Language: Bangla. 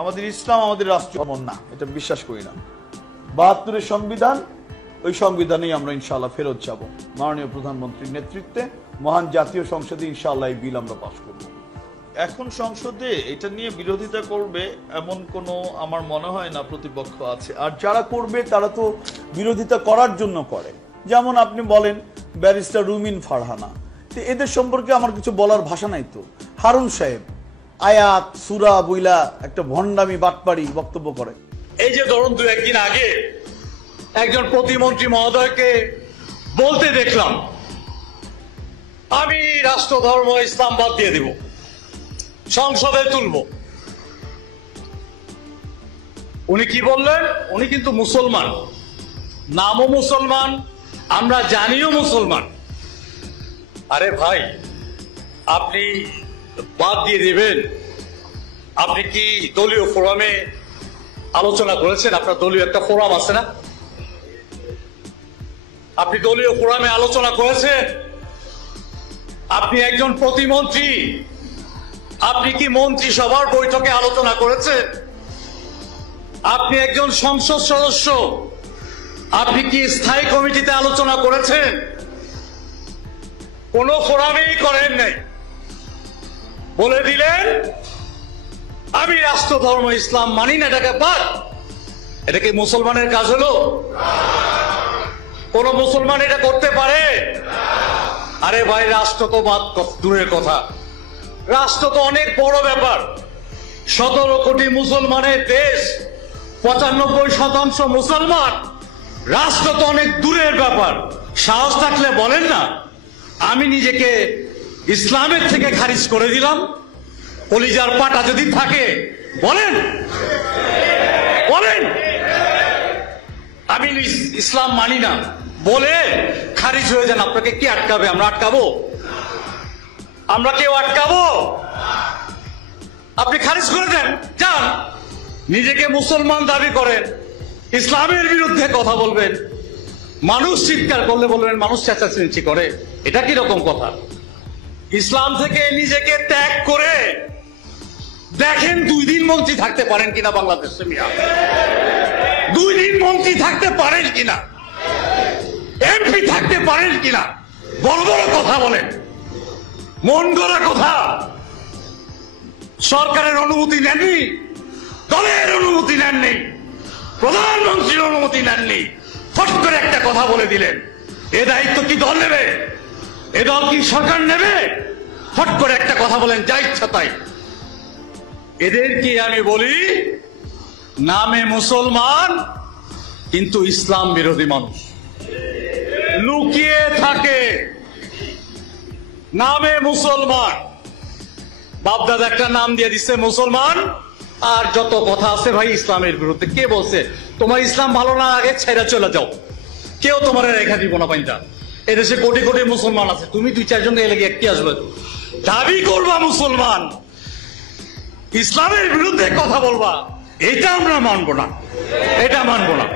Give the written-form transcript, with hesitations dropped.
আমাদের ইসলাম আমাদের রাষ্ট্র না, এটা বিশ্বাস করি না। ৭২-এর সংবিধান, ওই সংবিধানেই আমরা ইনশাআল্লাহ ফেরত যাব। মাননীয় প্রধানমন্ত্রীর নেতৃত্বে মহান জাতীয় সংসদে ইনশাআল্লাহ এই বিল আমরা পাস করব। এখন সংসদে এটা নিয়ে বিরোধিতা করবে এমন কোনো আমার মনে হয় না প্রতিপক্ষ আছে। আর যারা করবে তারা তো বিরোধিতা করার জন্য করে। যেমন আপনি বলেন ব্যারিস্টার রুমিন ফারহানা, তো এদের সম্পর্কে আমার কিছু বলার ভাষা নাই। তো হারুন সাহেব আয়াত সূরা বইলা একটা ভণ্ডামি বাটপাড়ি বক্তব্য করে। এই যে ধরুন ২-১ দিন আগে একজন প্রতিমন্ত্রী মহোদয়কে বলতে দেখলাম আমি রাষ্ট্র ধর্ম ইসলাম বাদ দিয়ে দিব, সংসদে তুলব। উনি কি বললেন? উনি কিন্তু মুসলমান, নামও মুসলমান, আমরা জানিও মুসলমান। আরে ভাই, আপনি বাদ দিয়ে দিবেন? আপনি কি দলীয় ফোরামে আলোচনা করেছেন? আপনার দলীয় একটা ফোরাম আছে না? আপনি দলীয় ফোরামে আলোচনা করেছেন? আপনি একজন প্রতিমন্ত্রী, আপনি কি মন্ত্রিসভার বৈঠকে আলোচনা করেছেন? আপনি একজন সংসদ সদস্য, আপনি কি স্থায়ী কমিটিতে আলোচনা করেছেন? কোন ফোরামেই করেন নাই। বলে দিলেন আমি রাষ্ট্র ধর্ম ইসলাম মানি না, এটাকে বাদ। এটা কি মুসলমানের কাজ হলো? কোন মুসলমান এটা করতে পারে? আরে ভাই, রাষ্ট্র তো বাদ দূরের কথা, রাষ্ট্র তো অনেক বড় ব্যাপার। ১৭ কোটি মুসলমানের দেশ, ৯৫% মুসলমান, রাষ্ট্র তো অনেক দূরের ব্যাপার। সাহস থাকলে বলেন না আমি নিজেকে ইসলামের থেকে খারিজ করে দিলাম। কলিজার পাটা যদি থাকে বলেন, বলেন আমি ইসলাম মানি না বলে খারিজ হয়ে যান। আপনাকে কি আটকাবে? আমরা আটকাবো? আমরা কেউ আটকাবো? আপনি খারিজ করে দেন, যান। নিজেকে মুসলমান দাবি করেন, ইসলামের বিরুদ্ধে কথা বলবেন, মানুষ চিৎকার করলে বলবেন মানুষ চেঁচামেচি করে। এটা কি রকম কথা? ইসলাম থেকে নিজেকে ত্যাগ করে দেখেন ২ দিন মন্ত্রী থাকতে পারেন কিনা বাংলাদেশে। মিয়া ২ দিন মন্ত্রী থাকতে পারেন কিনা, এমপি থাকতে পারেন কিনা? বড় বড় কথা বলেন, মন গড়া কথা। সরকারের অনুমতি নেননি, দলের অনুমতি নেননি, প্রধানমন্ত্রীর অনুমতি নেননি, ফট করে একটা কথা বলে দিলেন। এ দায়িত্ব কি দল নেবে? এ দল কি সরকার নেবে? ফট করে একটা কথা বলেন, যা ইচ্ছা তাই। এদের কি আমি বলি নামে মুসলমান কিন্তু ইসলাম বিরোধী মানুষ, লুকিয়ে থাকে নামে মুসলমান। বাপদাদা একটা নাম দিয়ে দিচ্ছে মুসলমান, আর যত কথা আছে ভাই ইসলামের বিরুদ্ধে। কে বলছে তোমার ইসলাম ভালো না আগে ছেড়ে চলে যাও? কেউ তোমার রেখা দিব না পাইটা। এদেশে কোটি কোটি মুসলমান আছে, তুমি ২-৪ জন এলে কি আসবে? দাবি করবা মুসলমান, ইসলামের বিরুদ্ধে কথা বলবা, এটা আমরা মানবো না, এটা মানবো না।